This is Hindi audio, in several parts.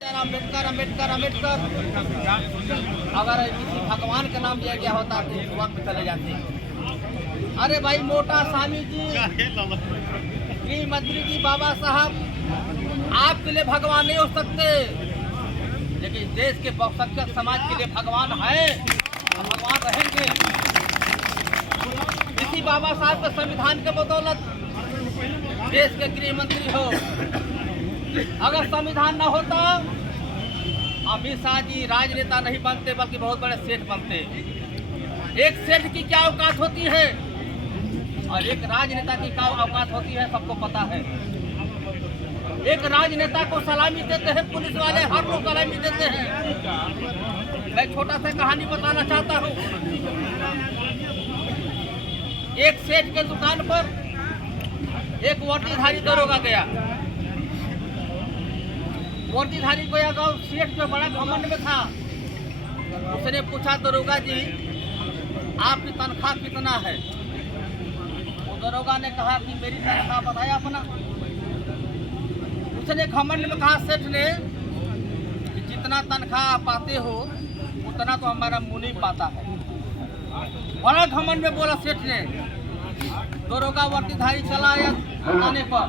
अम्बेडकर अम्बेडकर अम्बेडकर अगर किसी भगवान का नाम लिया गया होता तो वक्त चले जाते। अरे भाई मोटा स्वामी जी, गृह मंत्री जी, बाबा साहब, आपके लिए भगवान नहीं हो सकते, लेकिन देश के बहुसंख्यक समाज के लिए भगवान है, भगवान रहेंगे। इसी बाबा साहब के संविधान के बदौलत देश के गृह मंत्री हो। अगर संविधान न होता अमित शाह जी राजनेता नहीं बनते बल्कि बहुत बड़े सेठ बनते। एक सेठ की क्या औकात होती है और एक राजनेता की क्या औकात होती है सबको पता है। एक राजनेता को सलामी देते हैं पुलिस वाले, हर लोग सलामी देते हैं। मैं छोटा सा कहानी बताना चाहता हूँ। एक सेठ के दुकान पर एक वर्दीधारी दरोगा गया। वर्दीधारी गया गाँव, सेठ जो बड़ा घमंड में था, उसने पूछा दरोगा जी आपकी तनख्वाह कितना है? वो दरोगा ने कहा कि मेरी तनख्वाह बताया अपना। उसने घमंड में कहा सेठ ने कि जितना तनख्वाह आप पाते हो उतना तो हमारा मुनि पाता है। बड़ा घमंड में बोला सेठ ने। दरोगा वर्दीधारी चला आया थाने पर।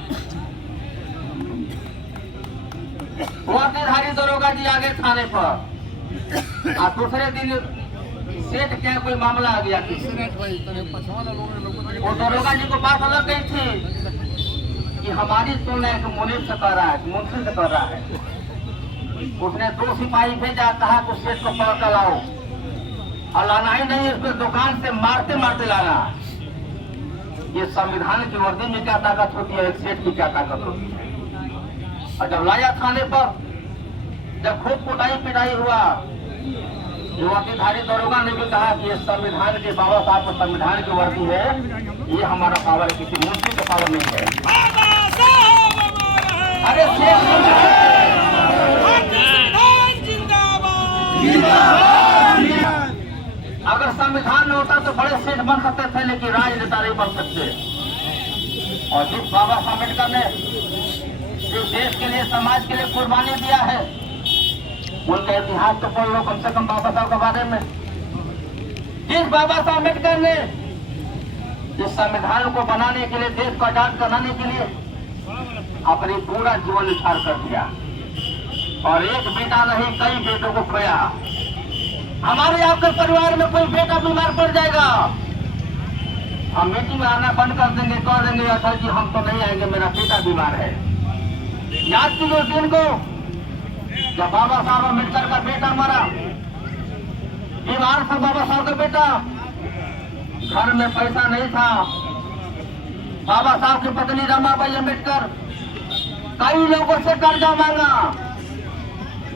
वर्दीधारी दरोगा जी आ गए थाने पर और दूसरे दिन सेठ क्या कोई मामला आ गया। वो दरोगा जी को बात अलग गई थी कि हमारी सुनना एक मुनीब से कर रहा है, मुंशी से कर रहा है। उसने 2 सिपाही भेजा, कहा कि सेठ को पकड़ कर लाओ और लाना ही नहीं, उसको दुकान से मारते मारते लाना। ये संविधान की वर्दी में क्या ताकत होती है, एक सेठ की क्या ताकत होती है। और जब लाया थाने पर, जब खूब कुटाई पिटाई हुआ, जो वर्दीधारी दरोगा ने भी कहा कि ये संविधान के बाबा साहब को संविधान की वर्दी है, ये हमारा पावर है, किसी मुंशी का पावर नहीं है। अरे अगर संविधान न होता तो बड़े सेठ बन सकते थे, लेकिन राजनेता नहीं बन सकते। और जिस बाबा साहब अम्बेडकर ने जो देश के लिए समाज के लिए कुर्बानी दिया है, उनका इतिहास तो पढ़ लो कम से कम बाबा साहब के बारे में। जिस बाबा साहब अम्बेडकर ने इस संविधान को बनाने के लिए, देश को आजाद कराने के लिए अपनी पूरा जीवन निछावर कर दिया और एक बेटा नहीं कई बेटों को खोया। हमारे आपके परिवार में कोई बेटा बीमार पड़ जाएगा, हम मीटिंग में आना बंद कर देंगे, कह देंगे अटल जी हम तो नहीं आएंगे, मेरा बेटा बीमार है। याद कीजिए उस दिन को जब बाबा साहब अम्बेडकर का बेटा मरा, बीमार था बाबा साहब का बेटा, घर में पैसा नहीं था। बाबा साहब की पत्नी रमाबाई अम्बेडकर कई लोगों से कर्जा मांगा,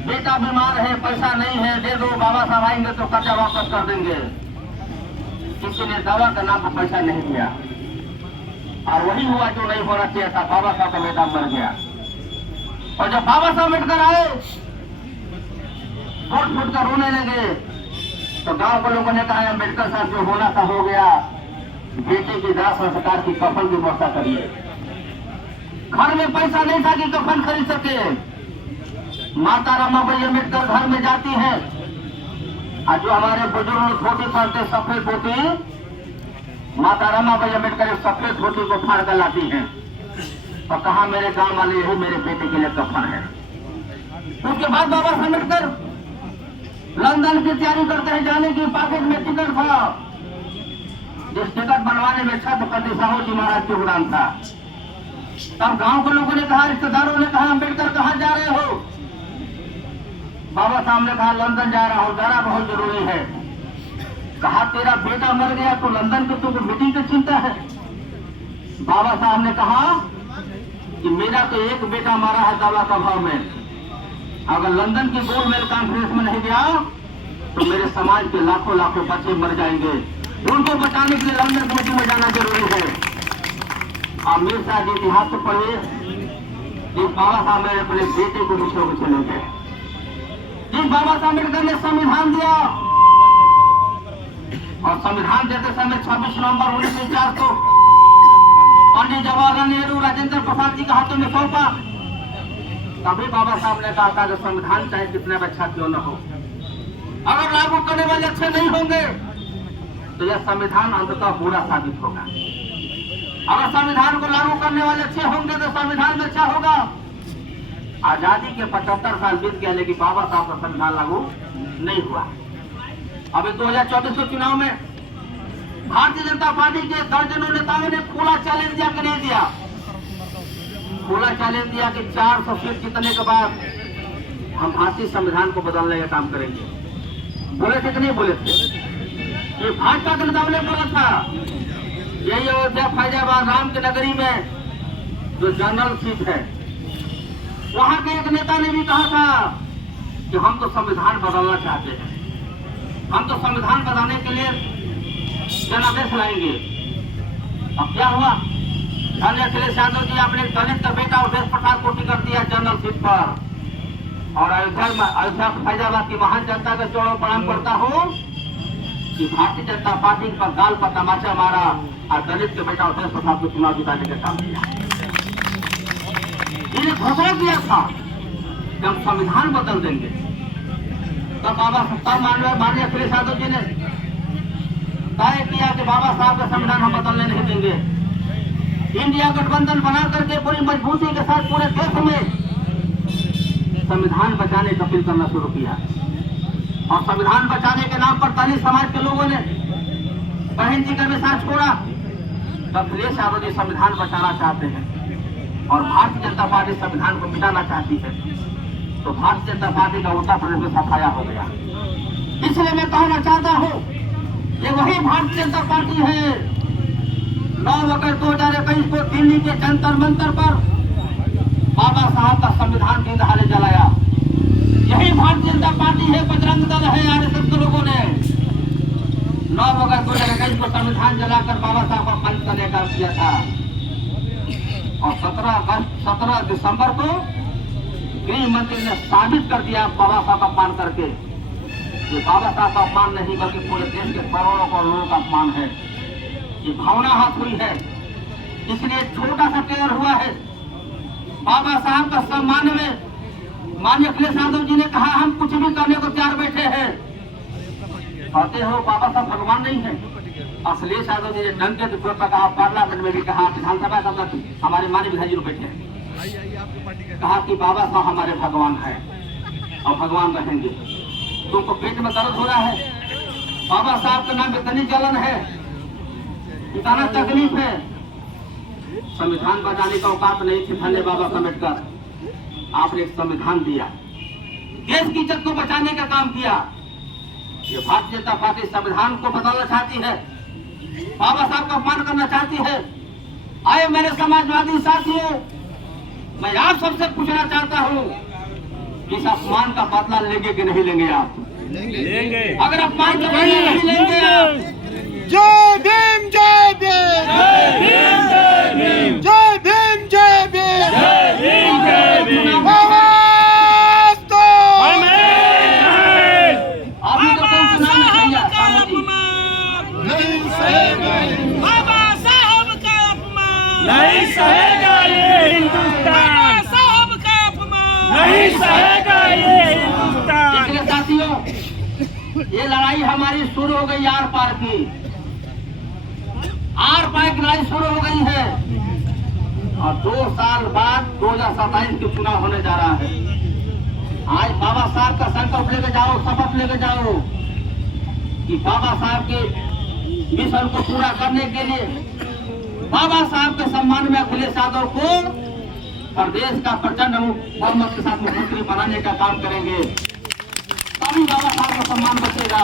बेटा बीमार है, पैसा नहीं है, दे दो, बाबा साहब आएंगे तो कर्जा वापस कर देंगे। किसी ने दवा का नाम पर पैसा नहीं दिया और वही हुआ जो नहीं होना चाहिए था, बाबा साहब का बेटा मर गया। और जब बाबा साहब अम्बेडकर आए, फुट फुट कर रोने लगे, तो गांव के लोगों ने कहा अम्बेडकर साहब जो होना था हो गया, बेटे की दाह संस्कार की कफन की व्यवस्था करिए। घर में पैसा नहीं था कि कफन खरीद सके। माता रमाबाई अम्बेडकर घर में जाती है और जो हमारे बुजुर्ग धोती पहनते सफेद धोती, माता रमाबाई अम्बेडकर सफेद धोती को फाड़ कर लाती है और कहा मेरे गांव वाले यही मेरे बेटे के लिए कफन है। उसके बाद बाबा साहब अम्बेडकर लंदन की तैयारी करते हैं जाने की। पॉकेट में टिकट था, जिस टिकट बनवाने में छत्रपति साहू जी महाराज की उड़ान था। तब गांव के लोगों ने कहा, रिश्तेदारों ने कहा अम्बेडकर कहाँ जा रहे हो? बाबा साहब ने कहा लंदन जा रहा हूँ, जाना बहुत जरूरी है। कहा तेरा बेटा मर गया तो लंदन की तुमको मीटिंग की चिंता है? बाबा साहब ने कहा कि मेरा तो एक बेटा मारा है दवा का भाव में, अगर लंदन की गोलमेज कॉन्फ्रेंस में नहीं गया तो मेरे समाज के लाखों लाखों बच्चे मर जाएंगे। उनको बचाने के लिए लंदन की मीटिंग में जाना जरूरी है। अमीर शाह जी इतिहास को पढ़िए, जिस बाबा साहब ने अपने बेटे को विश्व को चले गए, जिस बाबा साहब अम्बेडकर ने संविधान दिया और संविधान देते समय 26 नवंबर 1949 को पंडित जवाहरलाल नेहरू राजेंद्र प्रसाद जी के हाथों में सौंपा। तभी बाबा साहब ने कहा था कि संविधान चाहे कितने भी अच्छा क्यों न हो, अगर लागू करने वाले अच्छे नहीं होंगे तो यह संविधान अंततः बुरा साबित होगा। अगर संविधान को लागू करने वाले अच्छे होंगे तो संविधान में अच्छा होगा। आजादी के 75 साल बीत गए लेकिन बाबा साहब का संविधान लागू नहीं हुआ। अभी 2024 के चुनाव में भारतीय जनता पार्टी के दर्जनों नेताओं ने खुला चैलेंज दिया खुला चैलेंज दिया कि 400 सीट जीतने के बाद हम भारतीय संविधान को बदलने का काम करेंगे। बोले थे कि नहीं बोले थे? ये भाजपा के नेताओं ने बोला था। यही अयोध्या फैजाबाद राम की नगरी में जो जनरल सीट है, वहां के एक नेता ने भी कहा था कि हम तो संविधान बदलना चाहते हैं, हम तो संविधान बनाने के लिए जनादेश लाएंगे। अब क्या हुआ? अखिलेश यादव जी आपने दलित का बेटा अवधेश प्रसाद को टिकट दिया जनरल सीट पर, और अयोध्या फैजाबाद की महान जनता का चौड़ों प्रणाम करता हूँ कि भारतीय जनता पार्टी पर गाल पर तमाचा मारा और दलित के बेटा अवधेश प्रसाद को चुनाव जिताने का काम किया। इन्हें घोषणा किया था कि हम संविधान बदल देंगे। तब माननीय अखिलेश यादव जी ने तय किया कि बाबा साहब का संविधान हम बदलने नहीं देंगे। इंडिया गठबंधन बना करके पूरी मजबूती के साथ पूरे देश में संविधान बचाने का अपील करना शुरू किया, और संविधान बचाने के नाम पर दलित समाज के लोगों ने बहन जी का विश्वास छोड़ा। अखिलेश यादव जी संविधान बचाना चाहते हैं और भारतीय जनता पार्टी संविधान को मिटाना चाहती है, तो भारतीय जनता पार्टी का उत्तर प्रदेश में सफाया हो गया। इसलिए मैं कहना चाहता हूँ, ये वही भारतीय जनता पार्टी है 9 अगस्त 2021 को दिल्ली के जंतर मंतर पर बाबा साहब का संविधान दिन दहाड़े जलाया। यही भारतीय जनता पार्टी है, बजरंग दल है, आरएसएस के लोगों ने 9 अगस्त 2021 को संविधान जलाकर बाबा साहब का बंद करने का किया था। और 17 दिसंबर को गृह मंत्री ने साबित कर दिया बाबा साहब का अपमान करके, ये बाबा साहब का अपमान नहीं बल्कि पूरे देश के करोड़ों लोगों का अपमान है। ये भावना हाथ हुई है, इसलिए छोटा सा टेर हुआ है। बाबा साहब का सम्मान में माननीय अखिलेश यादव जी ने कहा हम कुछ भी करने को तैयार बैठे हैं। कहते हो बाबा साहब भगवान नहीं है। अखिलेश यादव जी ने डंके के चोट पर कहा, पार्लियामेंट में भी कहा, विधानसभा का हमारे माननीय विधायक जी बैठे हैं, कहा कि बाबा साहब हमारे भगवान है और भगवान रहेंगे। तुमको पेट में दर्द हो रहा है, बाबा साहब के नाम इतनी जलन है, इतना तकलीफ है, संविधान बचाने का औकात नहीं थी। धन्य बाबा अम्बेडकर, आपने एक संविधान दिया, देश की इज्जत को बचाने का काम किया। ये भारतीय जनता पार्टी संविधान को बदलना चाहती है, बाबा साहब का अपमान करना चाहती है। आए मेरे समाजवादी साथियों, मैं आप सबसे पूछना चाहता हूँ, इस अपमान का बदला लेंगे कि नहीं लेंगे? आप लेंगे। अगर अपमान का बदला नहीं लेंगे आप, जय भीम जय भीम जय भीम जय भीम जय भीम जय भीम जय भीम जय भीम आवाज दो अभी तो कोई चुनाव नहीं भैया नहीं सहेगा बाबा साहब का अपमान नहीं सहेगा ये हिंदुस्तान, बाबा साहब का अपमान नहीं सहेगा ये हिंदुस्तान। इसलिए साथियों, ये लड़ाई हमारी शुरू हो गई आर पार की, आर पार की लड़ाई शुरू हो गई है। और 2 साल बाद 2027 के चुनाव होने जा रहा है। आज बाबा साहब का संकल्प लेके जाओ, शपथ लेके जाओ कि बाबा साहब के मिशन को पूरा करने के लिए बाबा साहब के सम्मान में अखिलेश यादव को प्रदेश का प्रचंड बहुमत के साथ मुख्यमंत्री बनाने का काम करेंगे, तभी बाबा साहब का सम्मान बचेगा।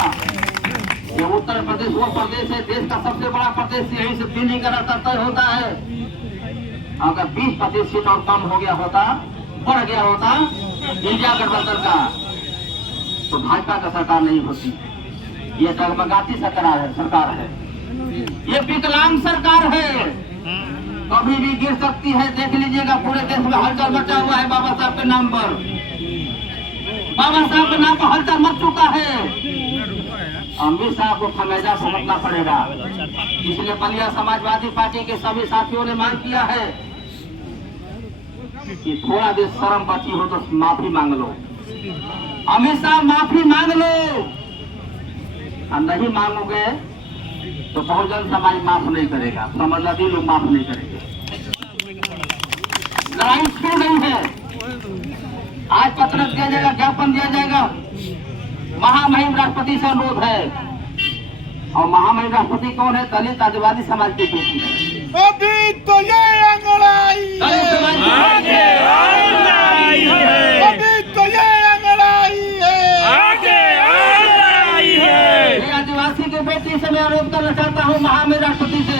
ये उत्तर प्रदेश वो प्रदेश है, देश का सबसे बड़ा प्रदेश, यहीं से दिल्ली का रास्ता तय होता है। अगर 20-25 सीट और कम हो गया होता, बढ़ गया होता इंडिया गठबंधन का, तो भाजपा का सरकार नहीं होती। ये डगमगाती सरकार है, ये विकलांग सरकार है, कभी भी गिर सकती है। देख लीजिएगा पूरे देश में हलचल मचा हुआ है बाबा साहब के नाम पर, बाबा साहब के नाम पर हलचल मच चुका है। अमित साहब को खमेजा भुगतना पड़ेगा। इसलिए बलिया समाजवादी पार्टी के सभी साथियों ने मांग किया है कि थोड़ा भी शर्म बची हो तो माफी मांग लो। अमित शाह माफी मांग लो, और नहीं मांगोगे तो बहुजन समाज माफ नहीं करेगा, समाजवादी लोग माफ नहीं करेंगे। लड़ाई शुरू नहीं है। आज पत्र दिया जाएगा, ज्ञापन दिया जाएगा। महामहिम राष्ट्रपति से अनुरोध है, और महामहिम राष्ट्रपति कौन है? दलित आदिवासी समाज की बेटी है। अभी तो ये अंगड़ाई दलित है, समाज की आगे आ रही है, अभी तो ये अंगड़ाई है, आगे आ रही है। ये आदिवासी की बेटी से मैं अनुरोध करना चाहता हूँ महामहिम राष्ट्रपति से।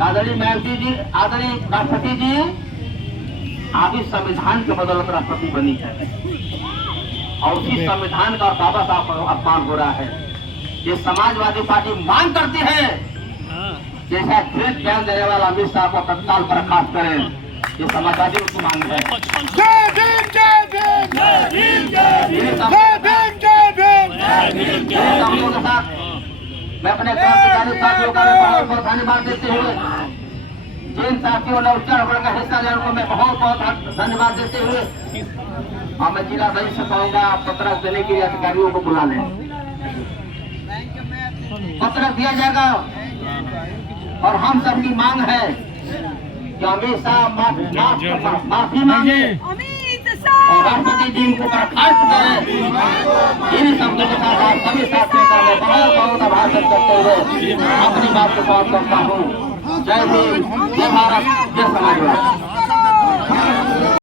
आदरणीय महर्षि जी, आदरणीय राष्ट्रपति जी, आप इस संविधान के बदौलत राष्ट्रपति बनी है, और उसी संविधान का बाबा साहब का अपमान हो रहा है। ये समाजवादी पार्टी मांग करती है जैसा ग्रेट ज्ञान देने वाला अमित शाह को तत्काल बर्खास्त करें। ये समाजवादी की मांग है। जय भीम जय भीम जय भीम, जय भीम, जय भीम जय भीम। जय भीम, जय मेरे साथियों के साथ मैं अपने क्रांतिकारी साथियों का बहुत बहुत धन्यवाद देते हुए, जिन साथियों ने उच्चार वर्ग का हिस्सा लिया उनको मैं बहुत बहुत धन्यवाद देते हुए, और मैं जिला रईस से कहूँगा पत्रक देने के लिए अधिकारियों को बुला लें। पत्रक दिया जाएगा, और हम सबकी मांग है कि अमित शाह माफी मांगे और राष्ट्रपति जी को बर्खास्त करें। इन शब्दों के साथ आप सभी साथियों का मैं बहुत बहुत आभार व्यक्त करते हुए अपनी बात को समाप्त करता हूँ। जय भीम, जय भारत, जय समाजवाद।